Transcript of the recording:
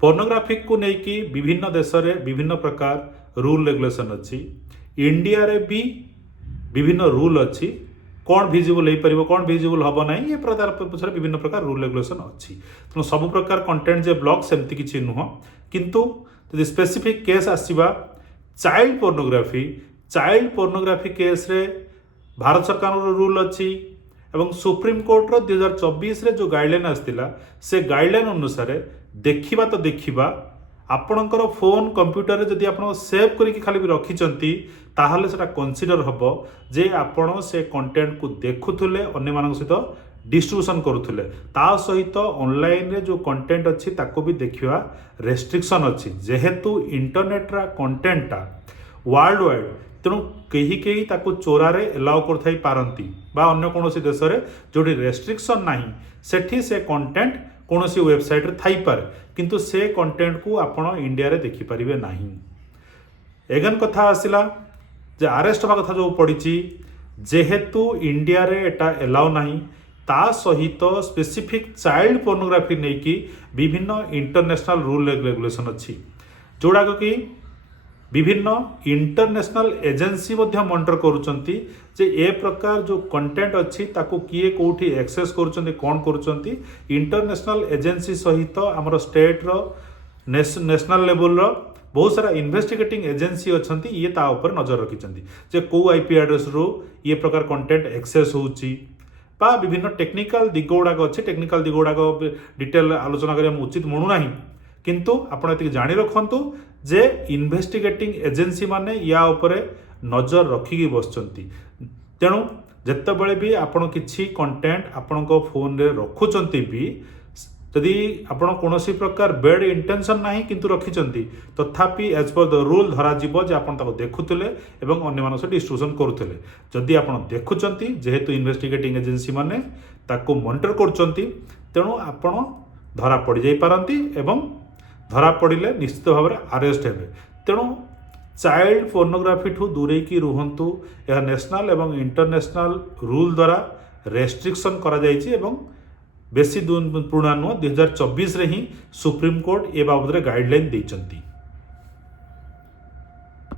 Pornography को लेकिन विभिन्न देश में विभिन्न प्रकार रूल रेगुलेशन अच्छी। इंडिया रे भी विभिन्न रूल अच्छी। कौन भिजिबल हो पार कौन भिजिबल हम ना ये प्रकार पीछे विभिन्न प्रकार रूल रेगुलेशन अच्छी। तेणु सब प्रकार कंटेंट जे ब्लॉक सेमती किसी नुह किंतु यदि स्पेसिफिक केस आसवा चाइल्ड पोर्नोग्राफी केस रे भारत सरकार रूल अच्छी एवं सुप्रीम कोर्ट रो 2024 रे जो गाइडलाइन आसला से गाइडलाइन अनुसार देखिबा तो देखिबा आपणकर फोन कंप्यूटर जदि आप सेव करके खाली भी रखिंट ताहले सेटा कंसीडर हबो जे आपण से कंटेंट को देखुले अन्य मान सहित डिस्ट्रीब्यूशन करुले ता सहित ऑनलाइन रे जो कंटेंट अच्छी ताको भी देखिबा रेस्ट्रिक्शन अच्छी जेहेतु इंटरनेट रा कंटेंटा वर्ल्ड वाइड तेणु कहीं ताको चोरारे एलाउ कर पारती बा अन्य कौन देश में जो रेस्ट्रिक्शन ना सेठी से कंटेंट कौन वेबसाइट रे थाई पारे किंतु से कंटेंट को आपण इंडिया रे देखि परिबे नाही। एगन कथा आसिला जे अरेस्ट हवा कथा जो पड़ी जेहेतु इंडिया रे एटा एलाउ नाही ता सहित स्पेसिफिक चाइल्ड पोर्नोग्राफी नहीं कि विभिन्न इंटरनेशनल रूल रेगुलेशन अच्छी जोड़ाक कि विभिन्न इंटरनेशनल एजेंसी मॉनिटर करुचंती जे ए प्रकार जो कंटेंट अच्छी ताको किए कोठी एक्सेस करुचंती कौन करुचंती इंटरनेशनल एजेंसी सहित आमर स्टेट रो नेशनल लेवल रो बहुत सारा इन्वेस्टिगेटिंग एजेंसी अच्छी ये ता ऊपर नजर रखिचंती जे को आईपी एड्रेस रो ये प्रकार कंटेंट एक्सेस होउची बा विभिन्न टेक्निकल दिग गुड़ाक अच्छे टेक्निकल दिग गुड़ाक डिटेल आलोचना करिया उचित मनु नाही किंतु आपण एति जानि रखंतु जे इन्वेस्टिगेटिंग एजेंसी माने या उपरे नजर रखिकी बसचंती। तेणु जेतेबेले भी आपण किछि कंटेंट आपण फोन रे रखुचंती भी यदि आपण कोनोसी प्रकार बेड इंटेंशन नाही किंतु रखिचंती तथापि एज पर द रूल धरा जीवो जे आपण ताको देखुतले एवं अन्य मानस डिस्ट्रीब्यूशन करुतले जदि आपण देखुचंती जेहेतु इन्वेस्टिगेटिंग एजेंसी माने ताको मॉनिटर करचंती तेणु आपण धरा पड़ जाई पारंती एवं धरा पड़े निश्चित भाव में अरेस्ट हे। तेणु चाइल्ड पोर्नोग्राफी ठू दूरे की रुहंतु यह नेशनल एवं इंटरनेशनल रूल द्वारा रेस्ट्रिक्शन करा जायछि एवं बेसी पुराना नुह 2024 रे ही सुप्रीम कोर्ट ए बाबद गाइडलाइन देइछंती।